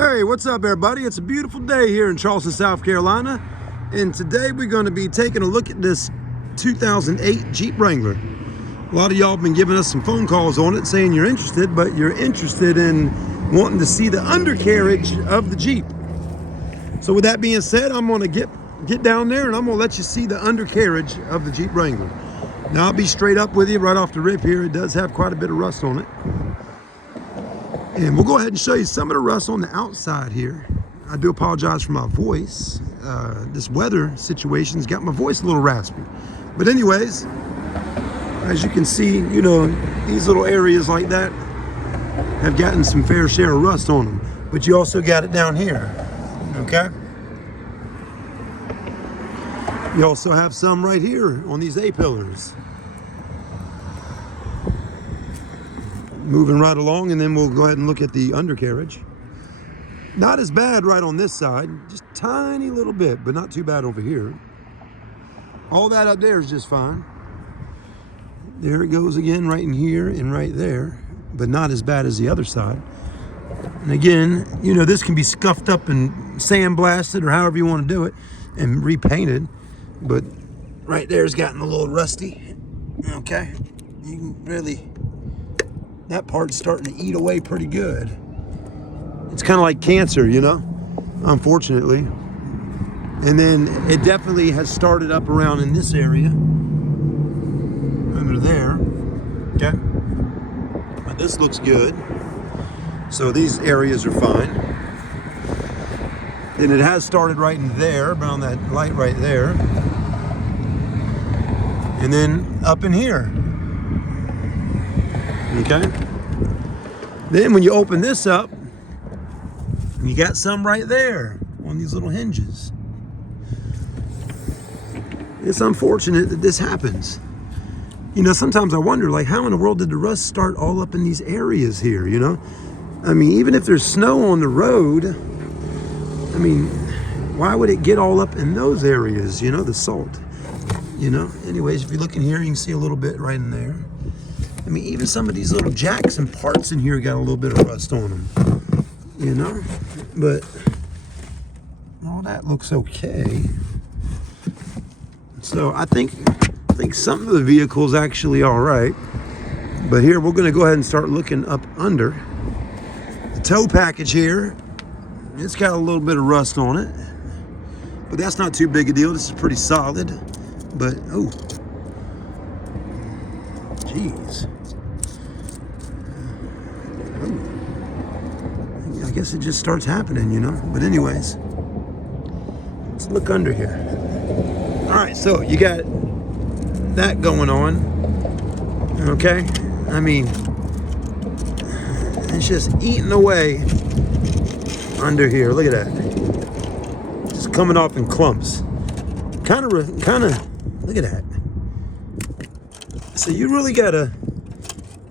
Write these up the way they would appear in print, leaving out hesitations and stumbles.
Hey, what's up everybody? It's a beautiful day here in Charleston, South Carolina, and today we're going to be taking a look at this 2008 Jeep Wrangler. A lot of y'all have been giving us some phone calls on it saying you're interested, but you're interested in wanting to see the undercarriage of the Jeep. So with that being said, I'm going to get down there and I'm going to let you see the undercarriage of the Jeep Wrangler. Now I'll be straight up with you right off the rip here. It does have quite a bit of rust on it. And we'll go ahead and show you some of the rust on the outside here. I do apologize for my voice. This weather situation's got my voice a little raspy. But anyways, as you can see, you know, these little areas like that have gotten some fair share of rust on them. But you also got it down here, okay? You also have some right here on these A-pillars. Moving right along, and then we'll go ahead and look at the undercarriage. Not as bad right on this side, just tiny little bit, but not too bad over here. All that up there is just fine. There it goes again, right in here and right there, but not as bad as the other side. And again, you know, this can be scuffed up and sandblasted or however you want to do it and repainted, but right there's gotten a little rusty. Okay, you can really, that part's starting to eat away pretty good. It's kind of like cancer, you know, unfortunately. And then it definitely has started up around in this area, under there, okay? But this looks good. So these areas are fine. Then it has started right in there, around that light right there. And then up in here. Okay. Then when you open this up, you got some right there on these little hinges. It's unfortunate that this happens. You know, sometimes I wonder, like, how in the world did the rust start all up in these areas here, you know? I mean, even if there's snow on the road, I mean, why would it get all up in those areas, you know, the salt, you know? Anyways, if you look in here, you can see a little bit right in there. I mean, even some of these little jacks and parts in here got a little bit of rust on them, you know? But all that looks okay. So I think some of the vehicle's actually all right. But here, we're gonna go ahead and start looking up under. The tow package here, it's got a little bit of rust on it, but that's not too big a deal. This is pretty solid, but, oh, jeez. I guess it just starts happening, you know? But anyways, let's look under here. All right, so you got that going on, okay? I mean, it's just eating away under here. Look at that. Just coming off in clumps. Kind of, look at that. So you really gotta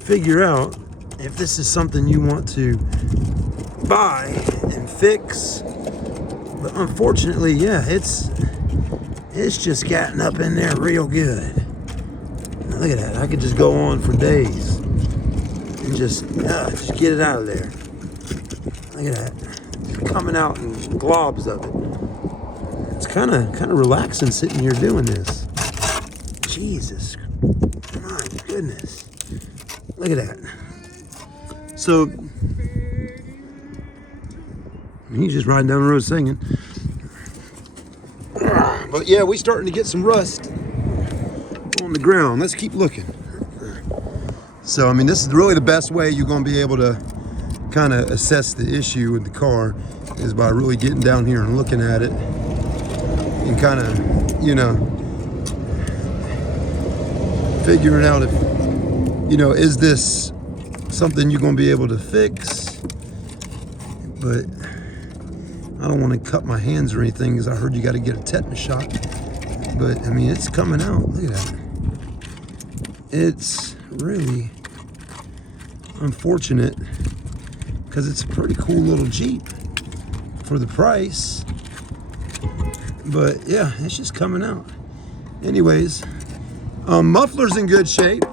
figure out if this is something you want to buy and fix. But unfortunately, yeah, it's just gotten up in there real good. Now look at that. I could just go on for days and just get it out of there. Look at that. It's coming out in globs of it. It's kind of relaxing sitting here doing this. Jesus, my goodness. Look at that. So he's just riding down the road singing. But yeah, we're starting to get some rust on the ground. Let's keep looking. So, I mean, this is really the best way you're going to be able to kind of assess the issue with the car, is by really getting down here and looking at it and kind of, you know, figuring out if, you know, is this something you're going to be able to fix? But I don't want to cut my hands or anything, because I heard you got to get a tetanus shot. But I mean, it's coming out. Look at that. It's really unfortunate, because it's a pretty cool little Jeep for the price. But yeah, it's just coming out. Anyways, muffler's in good shape.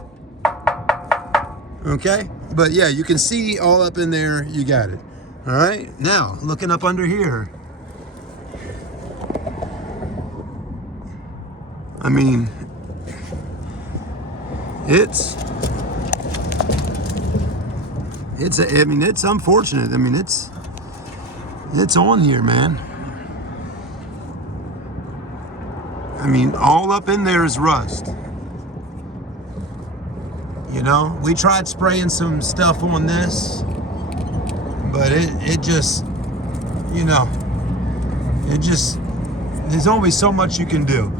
Okay, but yeah, you can see all up in there. You got it. All right, now looking up under here. I mean, it's unfortunate. I mean, it's on here, man. I mean, all up in there is rust. You know, we tried spraying some stuff on this, but it just, you know, there's only so much you can do.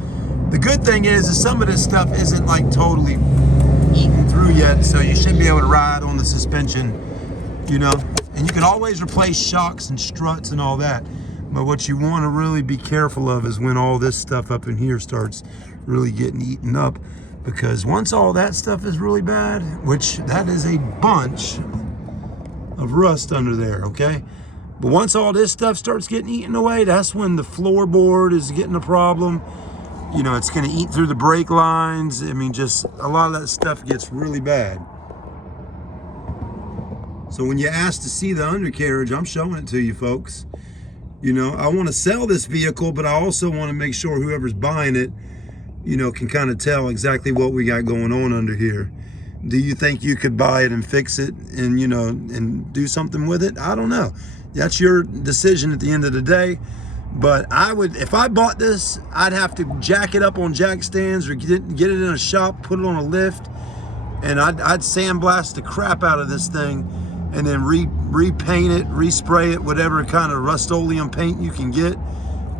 The good thing is some of this stuff isn't like totally eaten through yet, so you should be able to ride on the suspension, you know. And you can always replace shocks and struts and all that. But what you want to really be careful of is when all this stuff up in here starts really getting eaten up. Because once all that stuff is really bad, which that is a bunch of rust under there, okay? But once all this stuff starts getting eaten away, that's when the floorboard is getting a problem. You know, it's going to eat through the brake lines. I mean, just a lot of that stuff gets really bad. So when you ask to see the undercarriage, I'm showing it to you folks. You know, I want to sell this vehicle, but I also want to make sure whoever's buying it, you know, can kind of tell exactly what we got going on under here. Do you think you could buy it and fix it and, you know, and do something with it? I don't know. That's your decision at the end of the day. But I would, if I bought this, I'd have to jack it up on jack stands or get it in a shop, put it on a lift, and I'd sandblast the crap out of this thing and then repaint it, respray it, whatever kind of Rust-Oleum paint you can get,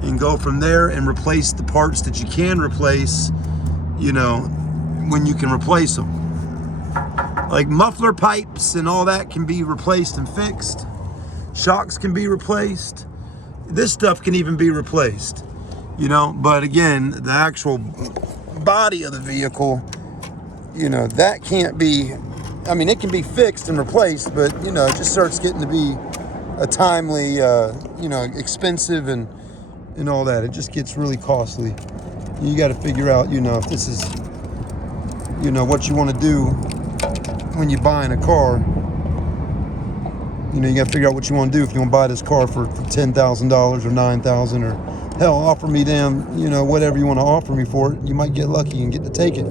and go from there and replace the parts that you can replace, you know, when you can replace them. Like muffler pipes and all that can be replaced and fixed. Shocks can be replaced. This stuff can even be replaced, you know, but again, the actual body of the vehicle, you know, that can't be, I mean, it can be fixed and replaced, but, you know, it just starts getting to be a timely, you know, expensive and all that. It just gets really costly. You got to figure out, you know, if this is, you know, what you want to do when you're buying a car. You know, you got to figure out what you want to do if you want to buy this car for $10,000 or $9,000 or hell, offer me damn, you know, whatever you want to offer me for it. You might get lucky and get to take it.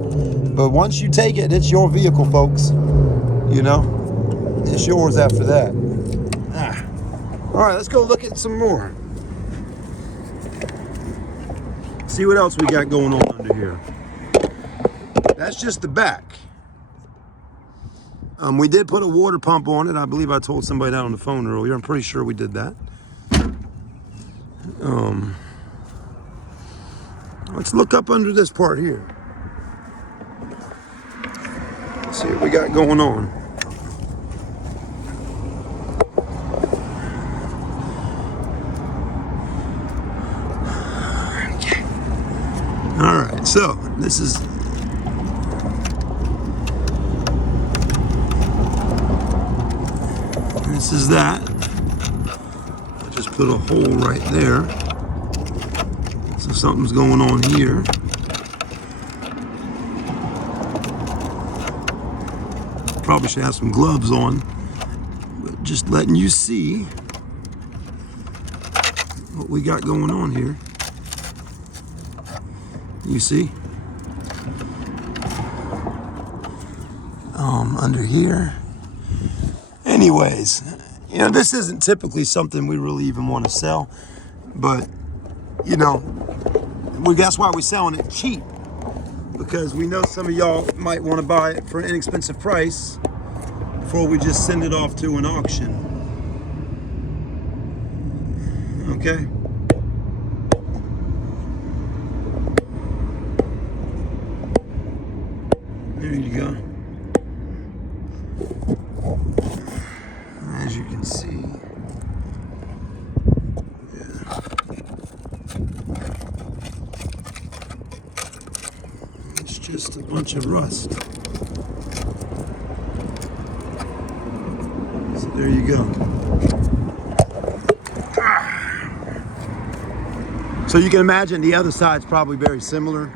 But once you take it, it's your vehicle, folks. You know, it's yours after that. All right, let's go look at some more. See what else we got going on under here. That's just the back. We did put a water pump on it. I believe I told somebody that on the phone earlier. I'm pretty sure we did that. Let's look up under this part here. Let's see what we got going on. All right, so this is that. I just put a hole right there. So something's going on here. Probably should have some gloves on, but just letting you see what we got going on here. You see? Under here. Anyways, you know, this isn't typically something we really even want to sell, but, you know, that's why we're selling it cheap, because we know some of y'all might want to buy it for an inexpensive price before we just send it off to an auction. Okay? There you go. As you can see, yeah. It's just a bunch of rust. So there you go. So you can imagine the other side's probably very similar.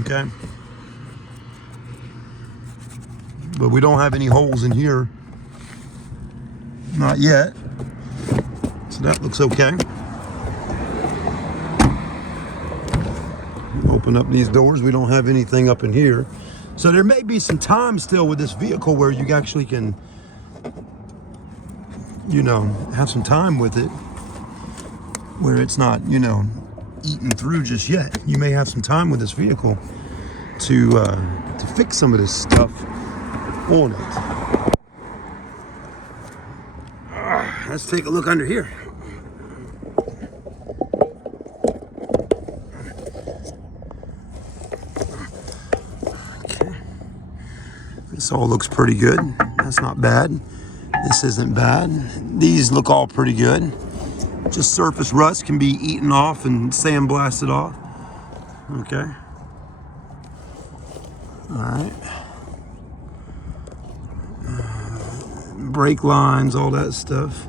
Okay. but we don't have any holes in here. Not yet. So that looks okay. Open up these doors. We don't have anything up in here. So there may be some time still with this vehicle where you actually can, you know, have some time with it where it's not, you know, eaten through just yet. You may have some time with this vehicle to fix some of this stuff on it. Let's take a look under here. Okay. This all looks pretty good. That's not bad. This isn't bad. These look all pretty good. Just surface rust can be eaten off and sandblasted off. Okay. All right. Brake lines, all that stuff.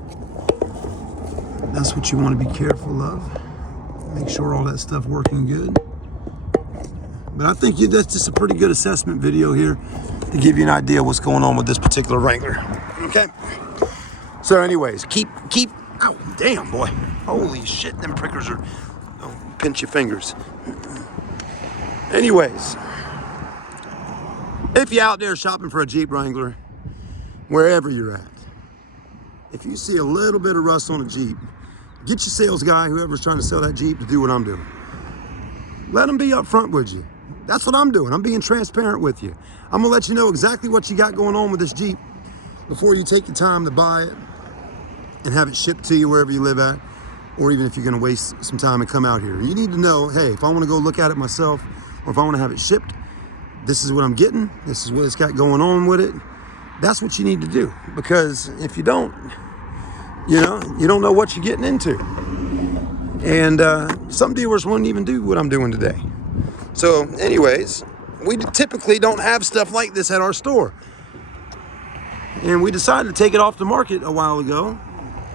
That's what you want to be careful of. Make sure all that stuff working good. But I think that's just a pretty good assessment video here to give you an idea what's going on with this particular Wrangler. Okay. So anyways, keep, oh, damn, boy. Holy shit, them prickers are, oh, pinch your fingers. Anyways, if you're out there shopping for a Jeep Wrangler, wherever you're at, if you see a little bit of rust on a Jeep, get your sales guy, whoever's trying to sell that Jeep, to do what I'm doing. Let them be upfront with you. That's what I'm doing. I'm being transparent with you. I'm gonna let you know exactly what you got going on with this Jeep before you take the time to buy it and have it shipped to you wherever you live at, or even if you're gonna waste some time and come out here. You need to know, hey, if I wanna go look at it myself, or if I wanna have it shipped, this is what I'm getting, this is what it's got going on with it. That's what you need to do, because if you don't, you know, you don't know what you're getting into. And some dealers won't even do what I'm doing today. So anyways, we typically don't have stuff like this at our store. And we decided to take it off the market a while ago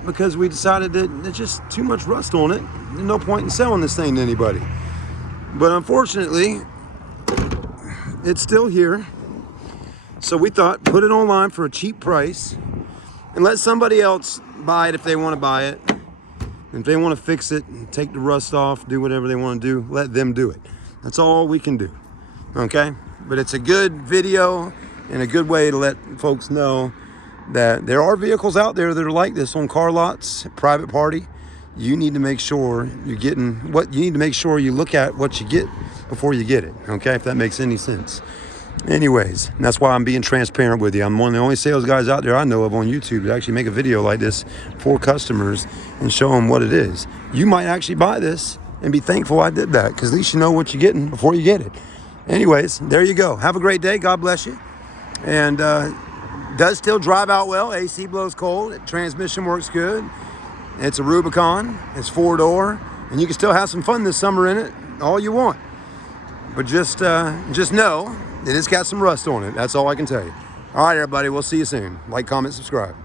because we decided that there's just too much rust on it. There's no point in selling this thing to anybody. But unfortunately, it's still here. So we thought, put it online for a cheap price and let somebody else buy it if they want to buy it. If they want to fix it and take the rust off, do whatever they want to do, let them do it. That's all we can do, okay? But it's a good video and a good way to let folks know that there are vehicles out there that are like this on car lots, private party. You need to make sure you're getting what you need to make sure you look at what you get before you get it, okay? If that makes any sense. Anyways, that's why I'm being transparent with you. I'm one of the only sales guys out there I know of on YouTube to actually make a video like this for customers and show them what it is. You might actually buy this and be thankful I did that, because at least you know what you're getting before you get it. Anyways, there you go. Have a great day. God bless you. And does still drive out well. AC blows cold. Transmission works good. It's a Rubicon. It's 4-door. And you can still have some fun this summer in it, all you want. But just know that it's got some rust on it. That's all I can tell you. All right, everybody. We'll see you soon. Like, comment, subscribe.